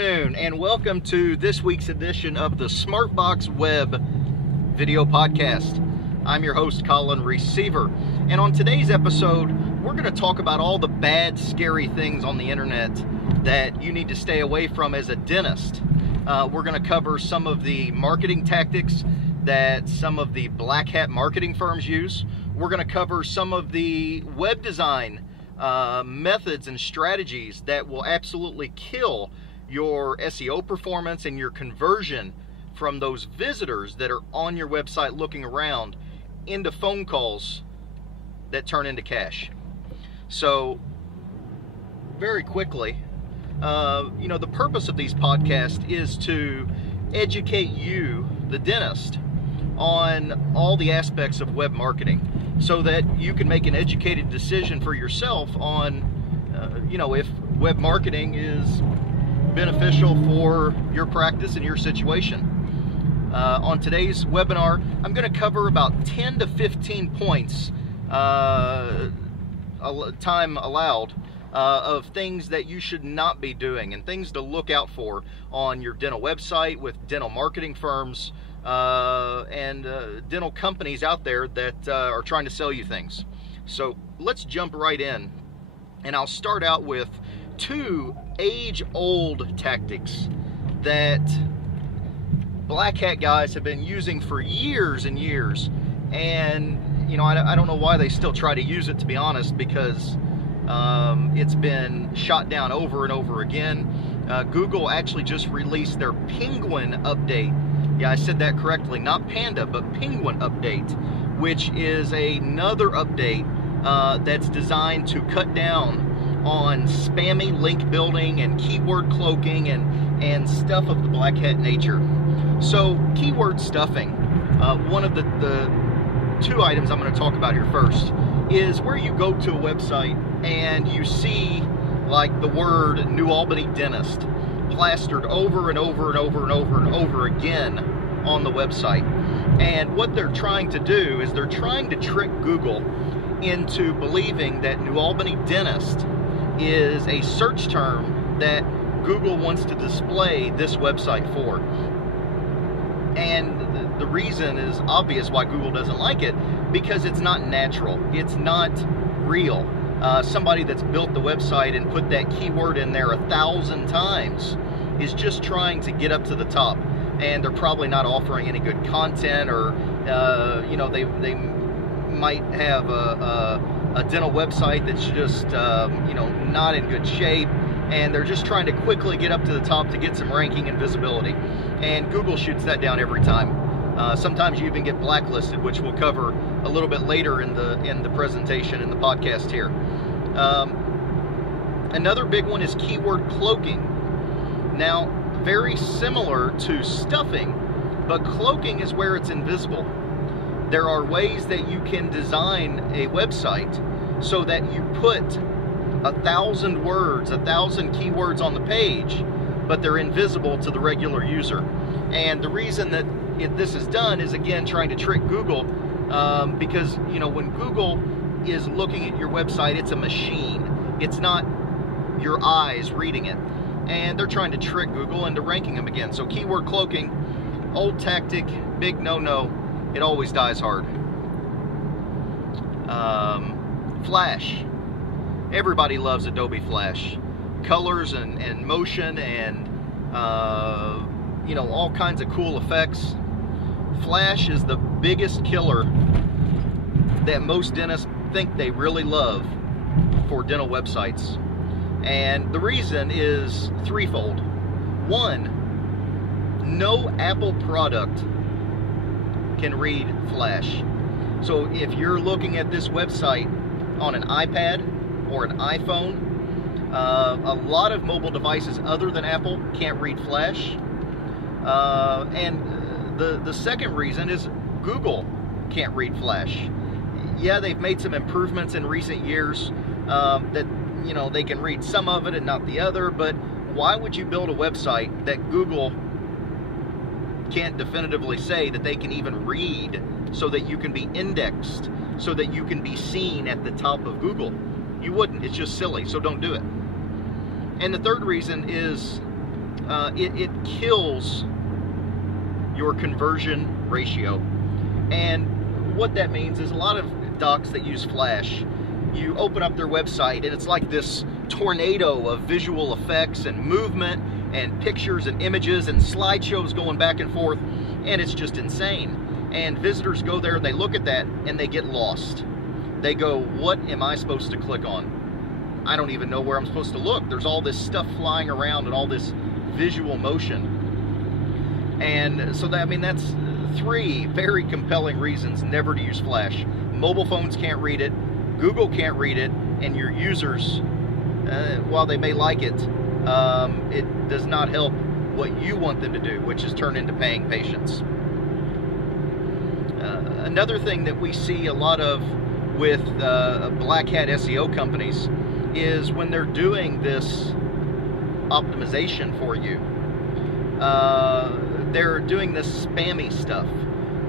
afternoon and welcome to this week's edition of the Smartbox Web video podcast. I'm your host, Colin Receiver, and on today's episode we're going to talk about all the bad, scary things on the internet that you need to stay away from as a dentist. We're going to cover some of the marketing tactics that some of the black hat marketing firms use. We're going to cover some of the web design methods and strategies that will absolutely kill your SEO performance and your conversion from those visitors that are on your website looking around into phone calls that turn into cash. So very quickly, the purpose of these podcasts is to educate you, the dentist, on all the aspects of web marketing, so that you can make an educated decision for yourself on, if web marketing is beneficial for your practice and your situation. On today's webinar, I'm going to cover about 10 to 15 points, time allowed, of things that you should not be doing and things to look out for on your dental website with dental marketing firms and dental companies out there that are trying to sell you things. So let's jump right in, and I'll start out with two age-old tactics that black hat guys have been using for years and years, and I don't know why they still try to use it, to be honest, because it's been shot down over and over again. Google actually just released their Pengiun update. Yeah, I said that correctly, not Panda, but Pengiun update, which is another update that's designed to cut down on spammy link building and keyword cloaking and stuff of the black hat nature. So keyword stuffing, one of the two items I'm going to talk about here first is where you go to a website and you see like the word New Albany Dentist plastered over and over and over and over and over again on the website. And what they're trying to do is they're trying to trick Google into believing that New Albany Dentist is a search term that Google wants to display this website for. And the reason is obvious why Google doesn't like it, because it's not natural. It's not real. Somebody that's built the website and put that keyword in there 1,000 times is just trying to get up to the top, and they're probably not offering any good content, or they might have a dental website that's just not in good shape, and they're just trying to quickly get up to the top to get some ranking and visibility, and Google shoots that down every time. Sometimes you even get blacklisted, which we'll cover a little bit later in the presentation in the podcast here. Another big one is keyword cloaking. Now, very similar to stuffing, but cloaking is where it's invisible. There are ways that you can design a website so that you put 1,000 words, 1,000 keywords on the page, but they're invisible to the regular user. And the reason that this is done is, again, trying to trick Google, because when Google is looking at your website, it's a machine. It's not your eyes reading it, and they're trying to trick Google into ranking them again. So keyword cloaking, old tactic, big no-no. It always dies hard. Flash. Everybody loves Adobe Flash. Colors and motion and all kinds of cool effects. Flash is the biggest killer that most dentists think they really love for dental websites. And the reason is threefold. One, no Apple product can read Flash. So if you're looking at this website on an iPad or an iPhone, a lot of mobile devices other than Apple can't read Flash. And the second reason is Google can't read Flash. Yeah, they've made some improvements in recent years that they can read some of it and not the other, but why would you build a website that Google can't definitively say that they can even read, so that you can be indexed, so that you can be seen at the top of Google? You wouldn't. It's just silly, so don't do it. And the third reason is it kills your conversion ratio. And what that means is a lot of docs that use Flash, you open up their website and it's like this tornado of visual effects and movement and pictures and images and slideshows going back and forth, and it's just insane. And visitors go there and they look at that and they get lost. They go, what am I supposed to click on? I don't even know where I'm supposed to look. There's all this stuff flying around and all this visual motion. And so that, I mean, that's 3 very compelling reasons never to use Flash. Mobile phones can't read it, Google can't read it, and your users, while they may like it, it does not help what you want them to do, which is turn into paying patients. Another thing that we see a lot of with BlackHat SEO companies is when they're doing this optimization for you, they're doing this spammy stuff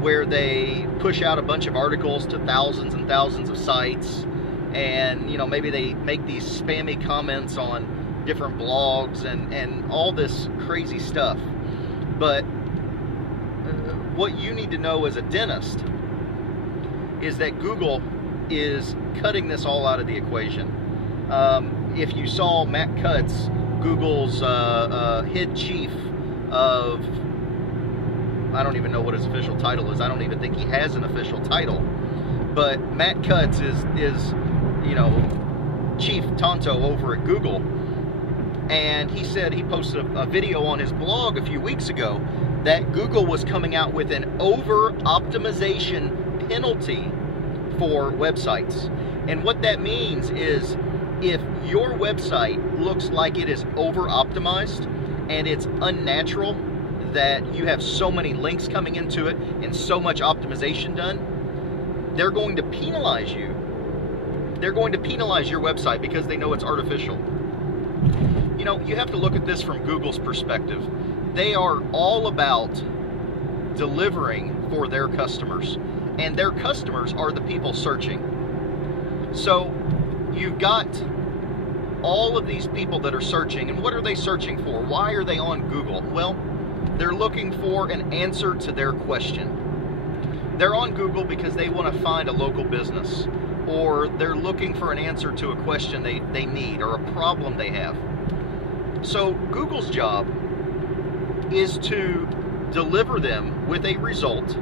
where they push out a bunch of articles to thousands and thousands of sites, and maybe they make these spammy comments on different blogs and all this crazy stuff. But what you need to know as a dentist is that Google is cutting this all out of the equation. If you saw Matt Cutts, Google's head chief of, I don't even know what his official title is. I don't even think he has an official title. But Matt Cutts is Chief Tonto over at Google. And he said, he posted a video on his blog a few weeks ago that Google was coming out with an over-optimization penalty for websites. And what that means is if your website looks like it is over-optimized and it's unnatural, that you have so many links coming into it and so much optimization done, they're going to penalize you. They're going to penalize your website because they know it's artificial. You have to look at this from Google's perspective. They are all about delivering for their customers, and their customers are the people searching. So you've got all of these people that are searching, and what are they searching for? Why are they on Google? Well, they're looking for an answer to their question. They're on Google because they want to find a local business, or they're looking for an answer to a question they need or a problem they have. So Google's job is to deliver them with a result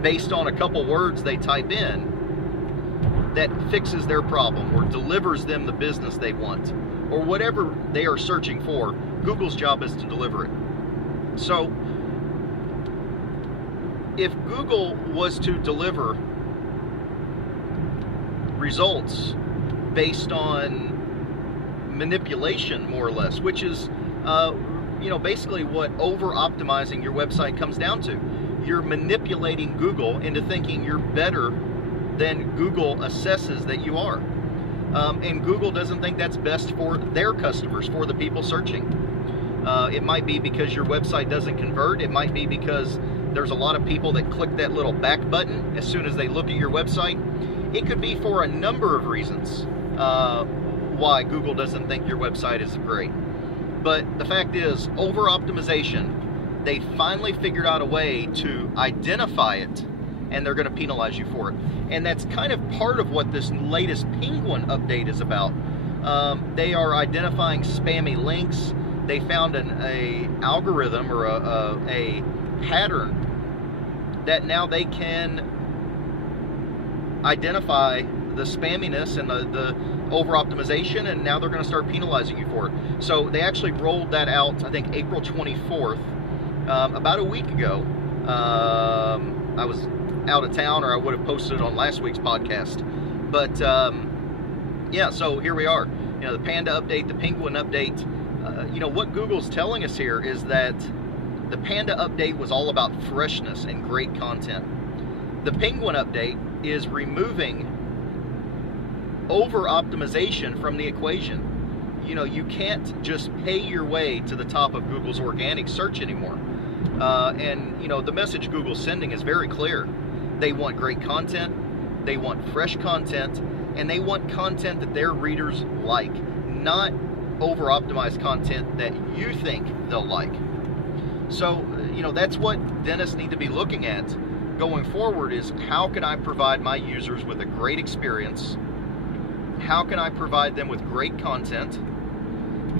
based on a couple words they type in that fixes their problem or delivers them the business they want, or whatever they are searching for. Google's job is to deliver it. So if Google was to deliver results based on manipulation, more or less, which is basically what over-optimizing your website comes down to. You're manipulating Google into thinking you're better than Google assesses that you are. And Google doesn't think that's best for their customers, for the people searching. It might be because your website doesn't convert. It might be because there's a lot of people that click that little back button as soon as they look at your website. It could be for a number of reasons why Google doesn't think your website is great. But the fact is, over-optimization, they finally figured out a way to identify it, and they're going to penalize you for it. And that's kind of part of what this latest Pengiun update is about. They are identifying spammy links. They found an algorithm or a pattern that now they can identify the spamminess and the over-optimization, and now they're going to start penalizing you for it. So they actually rolled that out, I think, April 24th, about a week ago. I was out of town, or I would have posted it on last week's podcast. But yeah, so here we are. The Panda update, the Pengiun update. What Google's telling us here is that the Panda update was all about freshness and great content. The Pengiun update is removing over-optimization from the equation. You can't just pay your way to the top of Google's organic search anymore. And the message Google's sending is very clear. They want great content, they want fresh content, and they want content that their readers like, not over-optimized content that you think they'll like. So, that's what dentists need to be looking at going forward, is how can I provide my users with a great experience? How can I provide them with great content?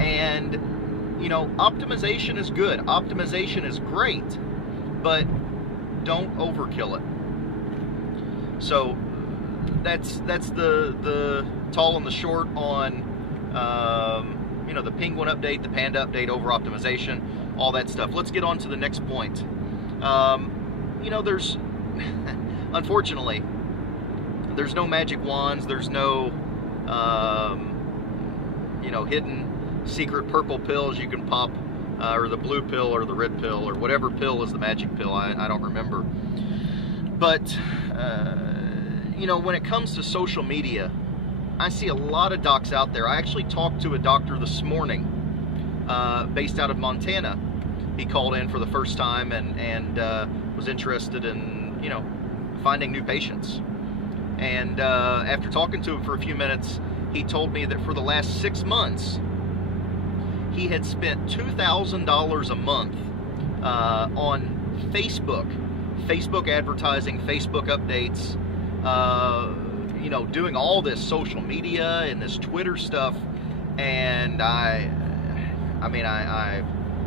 And, optimization is good. Optimization is great, but don't overkill it. So that's the tall and the short on, the Pengiun update, the Panda update, over optimization, all that stuff. Let's get on to the next point. There's, unfortunately, there's no magic wands. There's no, hidden secret purple pills you can pop, or the blue pill or the red pill or whatever pill is the magic pill. I don't remember. But, when it comes to social media, I see a lot of docs out there. I actually talked to a doctor this morning, based out of Montana. He called in for the first time and was interested in, finding new patients. And after talking to him for a few minutes, he told me that for the last 6 months, he had spent $2,000 a month on Facebook advertising, Facebook updates, doing all this social media and this Twitter stuff. And I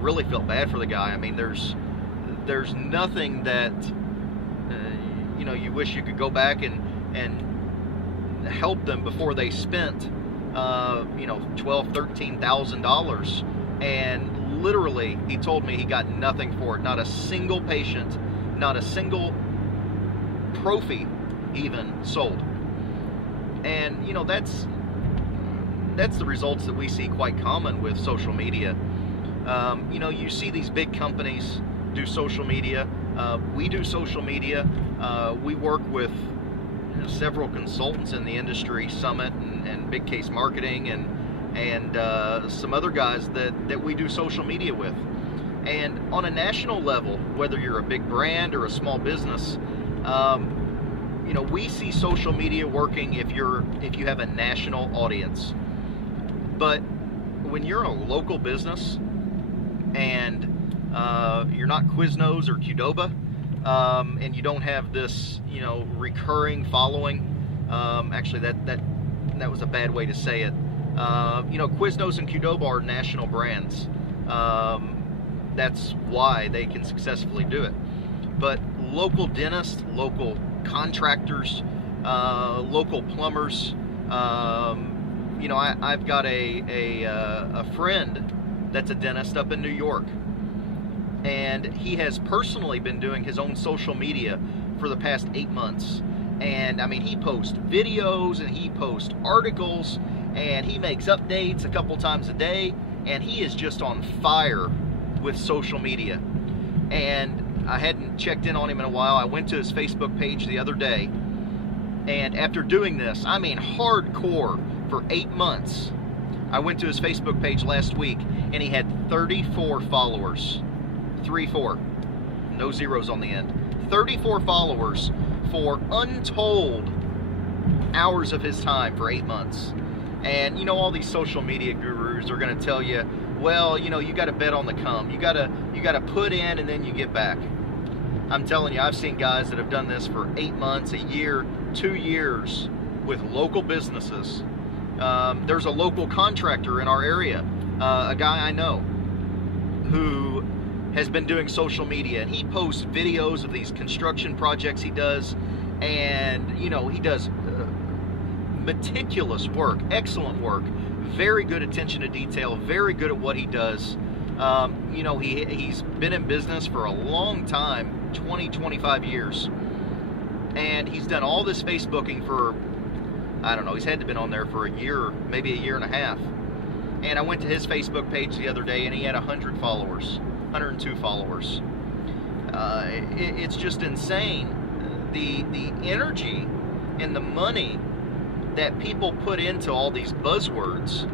really felt bad for the guy. I mean, there's nothing that you wish you could go back and help them before they spent $12,000-$13,000, and literally he told me he got nothing for it. Not a single patient, not a single prophy even sold. And that's the results that we see quite common with social media. You see these big companies do social media. We do social media. We work with several consultants in the industry, Summit and Big Case Marketing, and some other guys that we do social media with. And on a national level, whether you're a big brand or a small business, we see social media working if you have a national audience. But when you're a local business and you're not Quiznos or Qdoba, and you don't have this, recurring following. Actually, that was a bad way to say it. Quiznos and Qdoba are national brands. That's why they can successfully do it. But local dentists, local contractors, local plumbers. I've got a friend that's a dentist up in New York. And he has personally been doing his own social media for the past 8 months. And I mean, he posts videos and he posts articles and he makes updates a couple times a day. And he is just on fire with social media. And I hadn't checked in on him in a while. I went to his Facebook page the other day. And after doing this, I mean hardcore, for 8 months, I went to his Facebook page last week and he had 34 followers. 34, no zeros on the end. 34 followers for untold hours of his time for 8 months. And all these social media gurus are going to tell you, well, you got to bet on the come. You got to put in and then you get back. I'm telling you, I've seen guys that have done this for 8 months, a year, 2 years with local businesses. There's a local contractor in our area, a guy I know, who has been doing social media, and he posts videos of these construction projects he does, and he does meticulous work, excellent work, very good attention to detail, very good at what he does. He's been in business for a long time, 20-25 years, and he's done all this Facebooking for, I don't know, he's had to have been on there for a year, maybe a year and a half. And I went to his Facebook page the other day and he had 100 followers, 102 followers. It's just insane, the energy and the money that people put into all these buzzwords,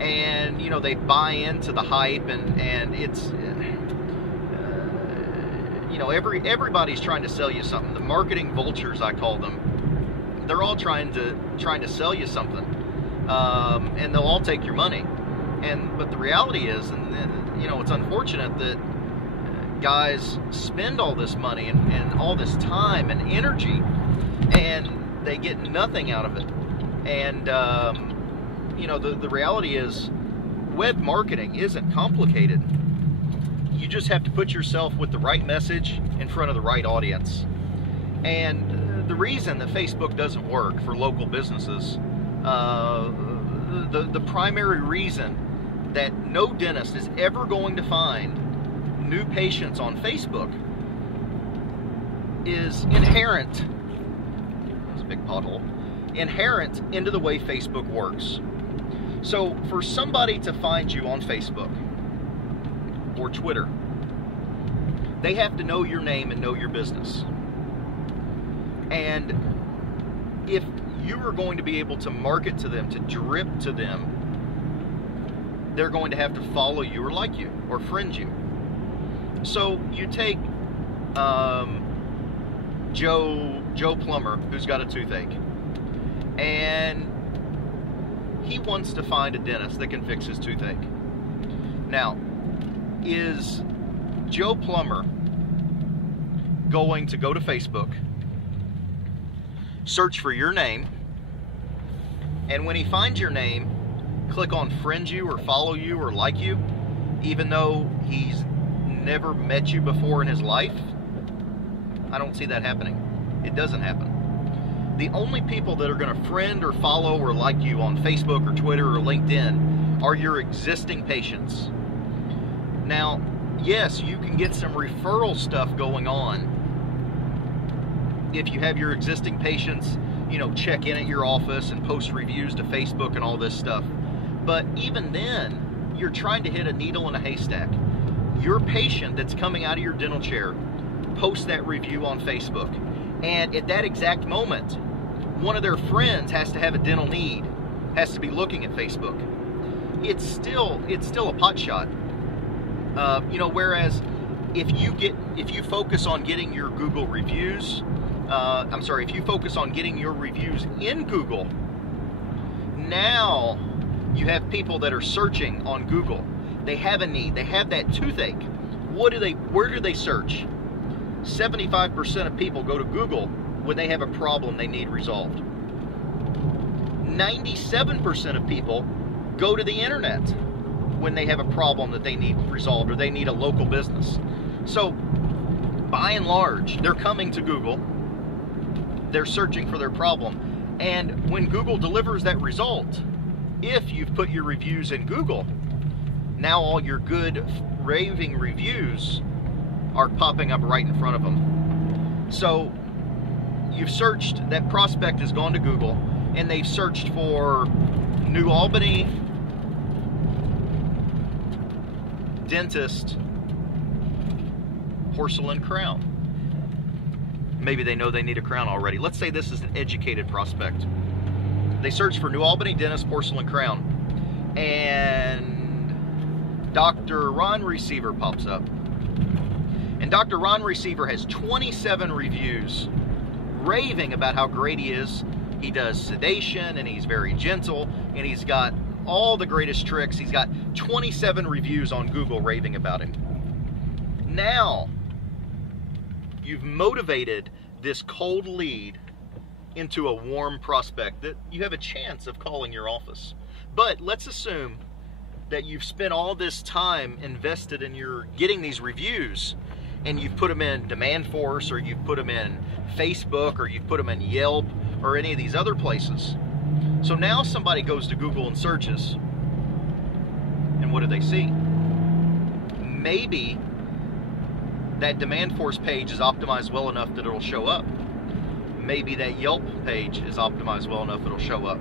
and they buy into the hype, and it's everybody's trying to sell you something. The marketing vultures, I call them. They're all trying to sell you something, and they'll all take your money. But the reality is, and you know, it's unfortunate that guys spend all this money and all this time and energy, and they get nothing out of it. And you know, the reality is, web marketing isn't complicated. You just have to put yourself with the right message in front of the right audience. And the reason that Facebook doesn't work for local businesses, the primary reason that no dentist is ever going to find new patients on Facebook is inherent. That's a big pothole. Inherent into the way Facebook works. So for somebody to find you on Facebook or Twitter, they have to know your name and know your business. And if you are going to be able to market to them, to drip to them, they're going to have to follow you or like you or friend you. So you take Joe Plumber, who's got a toothache, and he wants to find a dentist that can fix his toothache. Now, is Joe Plumber going to go to Facebook, search for your name, and when he finds your name, click on friend you or follow you or like you, even though he's never met you before in his life? I don't see that happening. It doesn't happen. The only people that are going to friend or follow or like you on Facebook or Twitter or LinkedIn are your existing patients. Now, yes, you can get some referral stuff going on if you have your existing patients, you know, check in at your office and post reviews to Facebook and all this stuff. But even then, you're trying to hit a needle in a haystack. Your patient that's coming out of your dental chair posts that review on Facebook, and at that exact moment, one of their friends has to have a dental need, has to be looking at Facebook. It's still a pot shot. You know, whereas if you focus on getting your Google reviews, if you focus on getting your reviews in Google, now you have people that are searching on Google. They have a need, they have that toothache. Where do they search? 75% of people go to Google when they have a problem they need resolved. 97% of people go to the internet when they have a problem that they need resolved or they need a local business. So by and large, they're coming to Google, they're searching for their problem, and when Google delivers that result, if you've put your reviews in Google, now all your good raving reviews are popping up right in front of them. So you've searched, that prospect has gone to Google, and they've searched for New Albany dentist porcelain crown. Maybe they know they need a crown already. Let's say this is an educated prospect. They search for New Albany dentist porcelain crown, and Dr. Ron Receiver pops up. And Dr. Ron Receiver has 27 reviews raving about how great he is. He does sedation, and he's very gentle, and he's got all the greatest tricks. He's got 27 reviews on Google raving about him. Now, you've motivated this cold lead into a warm prospect that you have a chance of calling your office. But let's assume that you've spent all this time invested in your getting these reviews, and you've put them in DemandForce, or you've put them in Facebook, or you've put them in Yelp, or any of these other places. So now somebody goes to Google and searches, and what do they see? Maybe that DemandForce page is optimized well enough that it'll show up. Maybe that Yelp page is optimized well enough it'll show up.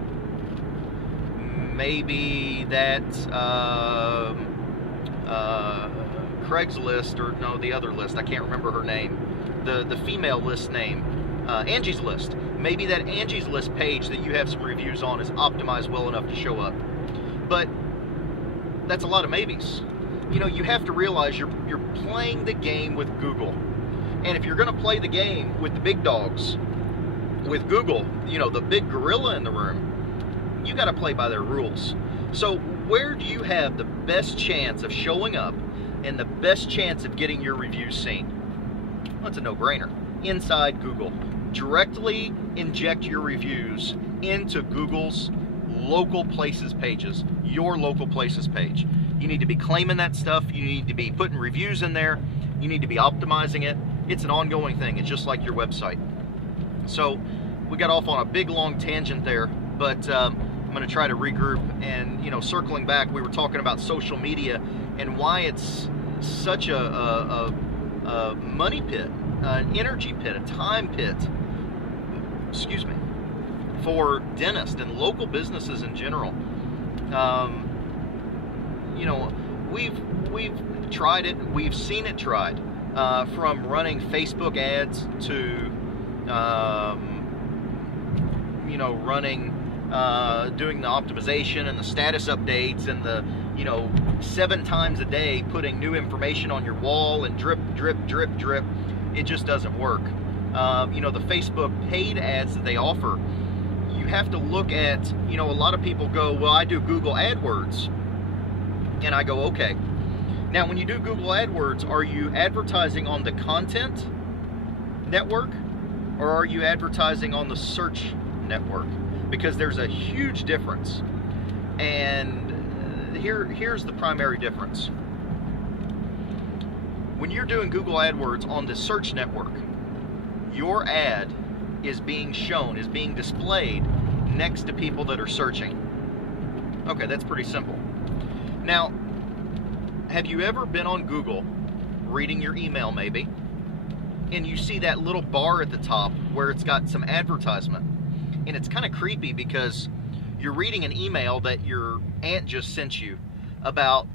Maybe that Craigslist, or no, the other list, I can't remember her name, the female list name, Angie's List. Maybe that Angie's List page that you have some reviews on is optimized well enough to show up. But that's a lot of maybes. You know, you have to realize you're playing the game with Google. And if you're going to play the game with the big dogs, with Google, you know, the big gorilla in the room, you got to play by their rules. So where do you have the best chance of showing up and the best chance of getting your reviews seen? Well, it's a no-brainer. Inside Google. Directly inject your reviews into Google's local places pages, your local places page. You need to be claiming that stuff. You need to be putting reviews in there. You need to be optimizing it. It's an ongoing thing. It's just like your website. So we got off on a big long tangent there, but I'm going to try to regroup. And circling back, we were talking about social media and why it's such a money pit, an energy pit, a time pit, excuse me, for dentists and local businesses in general. We've tried it, we've seen it tried, from running Facebook ads to doing the optimization and the status updates and the 7 times a day putting new information on your wall and drip, drip, drip, drip. It just doesn't work. The Facebook paid ads that they offer, you have to look at, a lot of people go, well, I do Google AdWords. And I go, okay. Now, when you do Google AdWords, are you advertising on the content network or are you advertising on the search network? Because there's a huge difference. And here's the primary difference. When you're doing Google AdWords on the search network, your ad is being shown, is being displayed next to people that are searching. Okay, that's pretty simple. Now, have you ever been on Google reading your email maybe, and you see that little bar at the top where it's got some advertisement? And it's kind of creepy because you're reading an email that your aunt just sent you about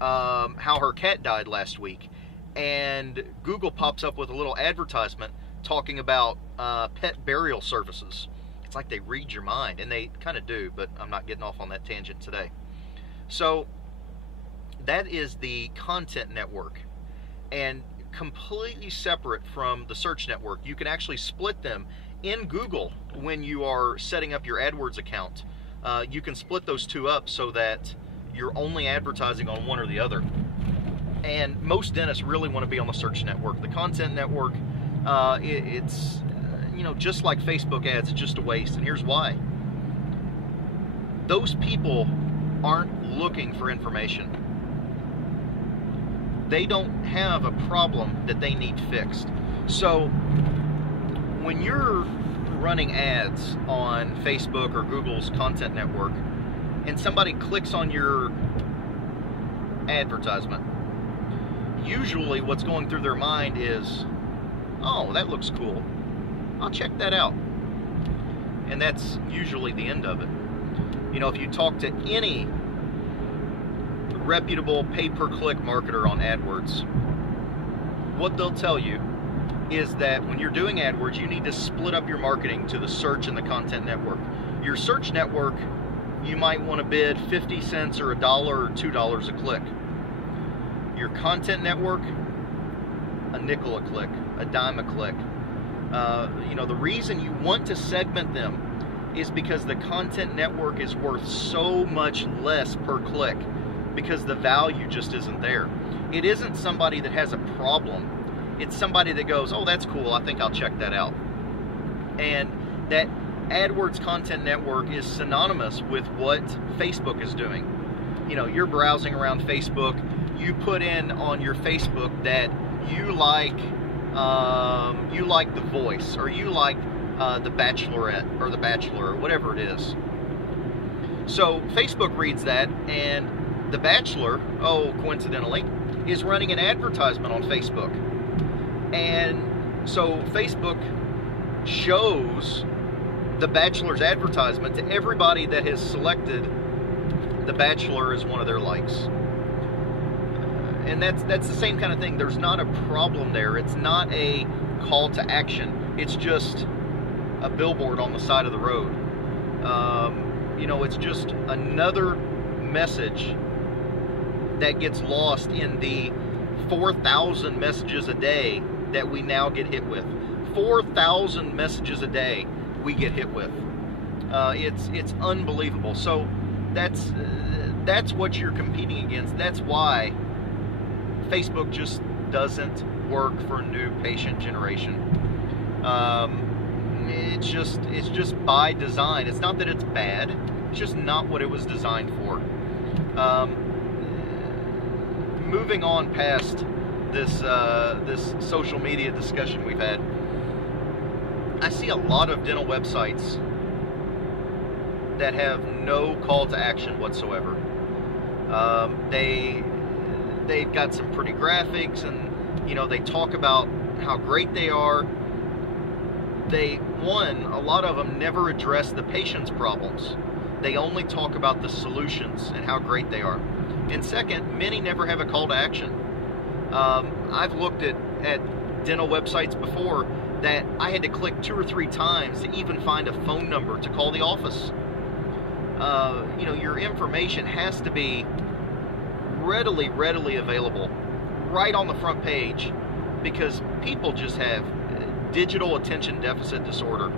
how her cat died last week, and Google pops up with a little advertisement talking about pet burial services. It's like they read your mind, and they kind of do, but I'm not getting off on that tangent today. So that is the content network, and completely separate from the search network. You can actually split them in Google when you are setting up your AdWords account. You can split those two up so that you're only advertising on one or the other. And most dentists really want to be on the search network. The content network, it's just like Facebook ads, it's just a waste. And here's why. Those people aren't looking for information. They don't have a problem that they need fixed. So when you're running ads on Facebook or Google's content network and somebody clicks on your advertisement, usually what's going through their mind is, oh, that looks cool, I'll check that out. And that's usually the end of it. If you talk to any reputable pay-per-click marketer on AdWords, what they'll tell you is that when you're doing AdWords, you need to split up your marketing to the search and the content network. Your search network, you might want to bid 50 cents or $1 or $2 a click. Your content network, a nickel a click, a dime a click. The reason you want to segment them is because the content network is worth so much less per click, because the value just isn't there. It isn't somebody that has a problem. It's somebody that goes, oh, that's cool, I think I'll check that out. And that AdWords content network is synonymous with what Facebook is doing. You're browsing around Facebook, you put in on your Facebook that you like The Voice, or you like The Bachelorette, or The Bachelor, or whatever it is. So Facebook reads that, and The Bachelor, coincidentally, is running an advertisement on Facebook. And so Facebook shows The Bachelor's advertisement to everybody that has selected The Bachelor as one of their likes. And that's the same kind of thing. There's not a problem there. It's not a call to action. It's just a billboard on the side of the road. It's just another message that gets lost in the 4,000 messages a day that we now get hit with. 4,000 messages a day we get hit with. It's unbelievable. So that's what you're competing against. That's why Facebook just doesn't work for new patient generation. It's just by design. It's not that it's bad. It's just not what it was designed for. Moving on past this social media discussion we've had, I see a lot of dental websites that have no call to action whatsoever. They've got some pretty graphics, and they talk about how great they are. A lot of them never address the patient's problems. They only talk about the solutions and how great they are. And second, many never have a call to action. I've looked at dental websites before that I had to click 2 or 3 times to even find a phone number to call the office. Your information has to be readily available right on the front page, because people just have digital attention deficit disorder.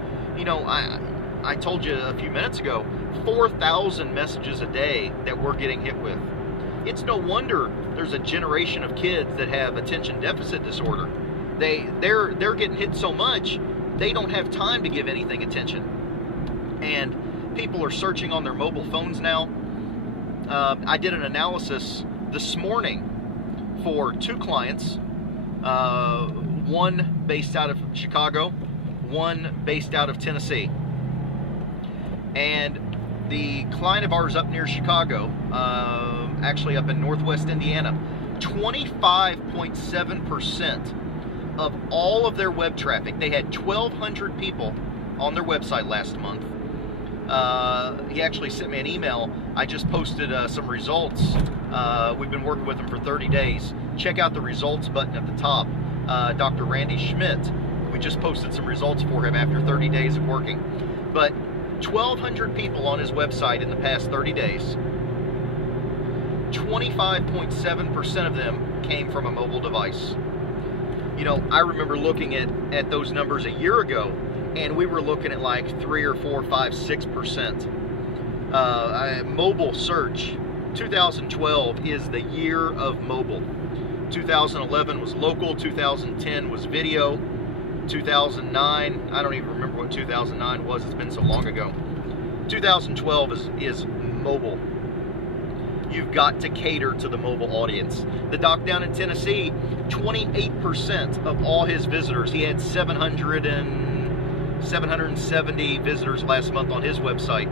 I told you a few minutes ago, 4,000 messages a day that we're getting hit with. It's no wonder there's a generation of kids that have attention deficit disorder. They're getting hit so much, they don't have time to give anything attention. And people are searching on their mobile phones now. I did an analysis this morning for 2 clients, one based out of Chicago, one based out of Tennessee. And the client of ours up near Chicago, actually up in Northwest Indiana, 25.7% of all of their web traffic. They had 1,200 people on their website last month. He actually sent me an email. I just posted some results. We've been working with him for 30 days. Check out the results button at the top. Dr. Randy Schmidt. We just posted some results for him after 30 days of working. But 1,200 people on his website in the past 30 days. 25.7% of them came from a mobile device. I remember looking at those numbers a year ago, and we were looking at like 3 or 4, 5, 6%. Mobile search, 2012 is the year of mobile. 2011 was local, 2010 was video, 2009, I don't even remember what 2009 was, it's been so long ago. 2012 is mobile. You've got to cater to the mobile audience. The doc down in Tennessee, 28% of all his visitors, he had 770 visitors last month on his website.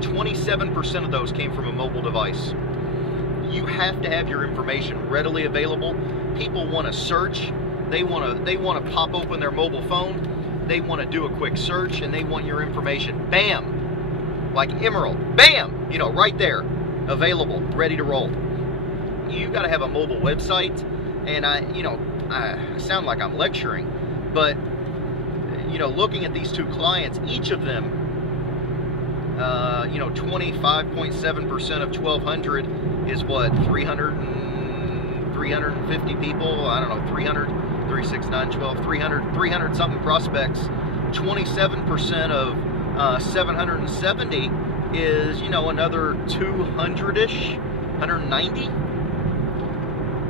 27% of those came from a mobile device. You have to have your information readily available. People want to search. They want to pop open their mobile phone. They want to do a quick search, and they want your information. Bam! Like Emerald. Bam! Right there. Available, ready to roll. You got to have a mobile website, and I sound like I'm lecturing, but looking at these 2 clients, each of them, 25.7% of 1,200 is what, 350 people? I don't know, 300, 3, 6, 9, 12, 300 something prospects. 27% of 770 is, another 200-ish, 190,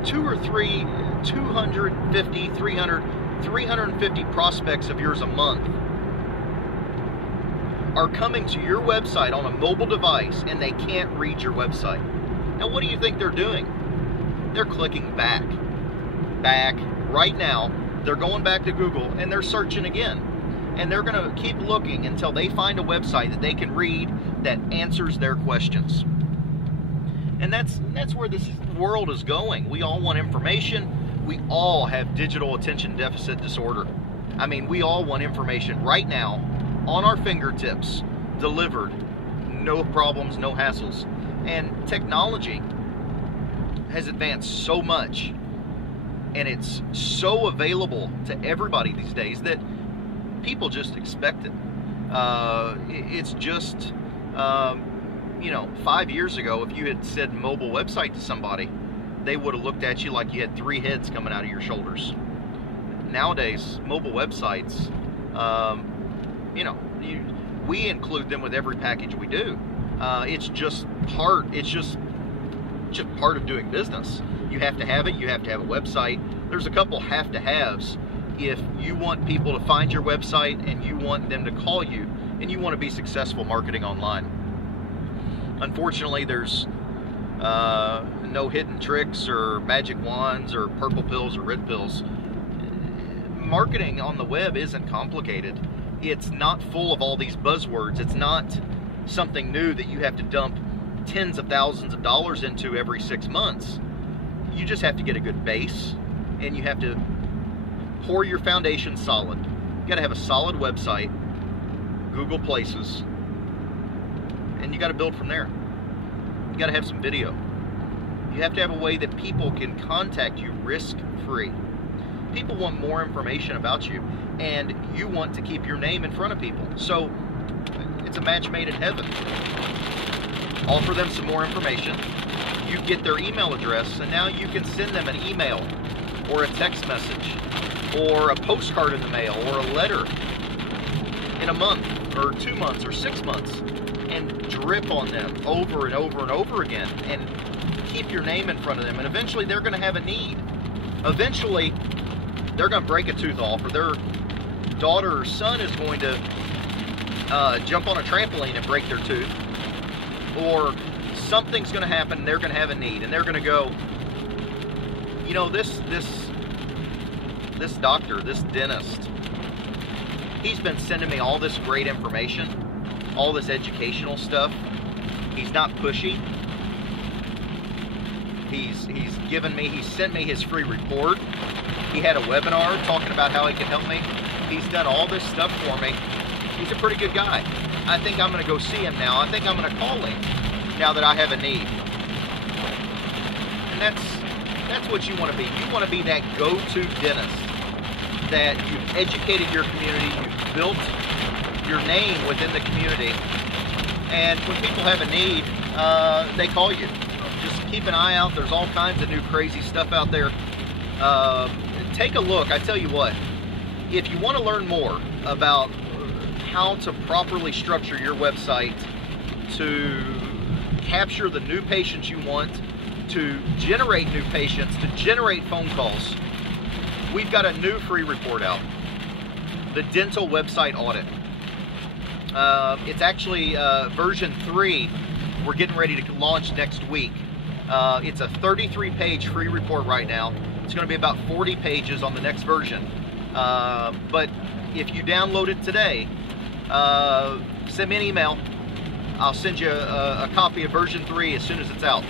2 or 3, 250, 350 prospects of yours a month are coming to your website on a mobile device, and they can't read your website. Now, what do you think they're doing? They're clicking back. Right now, they're going back to Google, and they're searching again. And they're going to keep looking until they find a website that they can read that answers their questions. And that's where this world is going. We all want information. We all have digital attention deficit disorder. I mean, we all want information right now on our fingertips, delivered. No problems, no hassles. And technology has advanced so much, and it's so available to everybody these days that people just expect it. It's just, 5 years ago, if you had said mobile website to somebody, they would have looked at you like you had 3 heads coming out of your shoulders. Nowadays, mobile websites, we include them with every package we do. It's just part of doing business. You have to have it. You have to have a website. There's a couple have-to-haves if you want people to find your website and you want them to call you and you want to be successful marketing online. Unfortunately, there's no hidden tricks or magic wands or purple pills or red pills. Marketing on the web isn't complicated. It's not full of all these buzzwords. It's not something new that you have to dump tens of thousands of dollars into every 6 months. You just have to get a good base, and you have to pour your foundation solid. You got to have a solid website, Google Places, and you got to build from there. You got to have some video. You have to have a way that people can contact you risk-free. People want more information about you, and you want to keep your name in front of people. So it's a match made in heaven. Offer them some more information. You get their email address, and now you can send them an email or a text message or a postcard in the mail or a letter in a month or 2 months or 6 months, and drip on them over and over and over again and keep your name in front of them. And eventually they're going to have a need. Eventually they're going to break a tooth off, or their daughter or son is going to jump on a trampoline and break their tooth, or something's going to happen and they're going to have a need, and they're going to go, you know, this doctor, this dentist, he's been sending me all this great information, all this educational stuff. He's not pushy. He's sent me his free report. He had a webinar talking about how he can help me. He's done all this stuff for me. He's a pretty good guy. I think I'm going to go see him now. I think I'm going to call him now that I have a need. And that's what you want to be. You want to be that go-to dentist, that you've educated your community, you've built your name within the community, and when people have a need, they call you. Just keep an eye out. There's all kinds of new crazy stuff out there. Take a look. I tell you what, if you want to learn more about how to properly structure your website to capture the new patients you want, to generate new patients, to generate phone calls, we've got a new free report out, the Dental Website Audit. It's actually version 3. We're getting ready to launch next week. It's a 33-page free report right now. It's going to be about 40 pages on the next version. But if you download it today, send me an email. I'll send you a copy of version 3 as soon as it's out.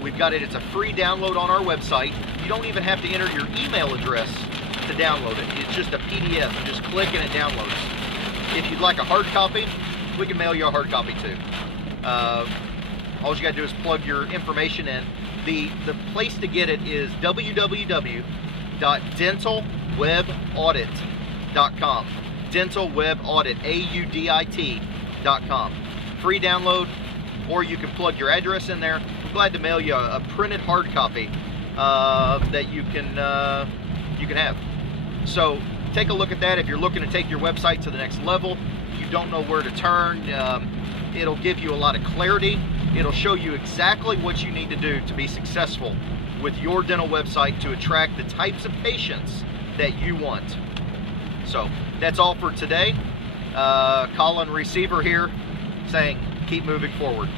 We've got it. It's a free download on our website. You don't even have to enter your email address to download it. It's just a PDF. You just click and it downloads. If you'd like a hard copy, we can mail you a hard copy too. All you got to do is plug your information in. The place to get it is www.dentalwebaudit.com. dentalwebaudit.com. Free download, or you can plug your address in there. I'm glad to mail you a printed hard copy that you can have. So take a look at that. If you're looking to take your website to the next level, you don't know where to turn, it'll give you a lot of clarity. It'll show you exactly what you need to do to be successful with your dental website to attract the types of patients that you want. So that's all for today. Colin Receiver here saying keep moving forward.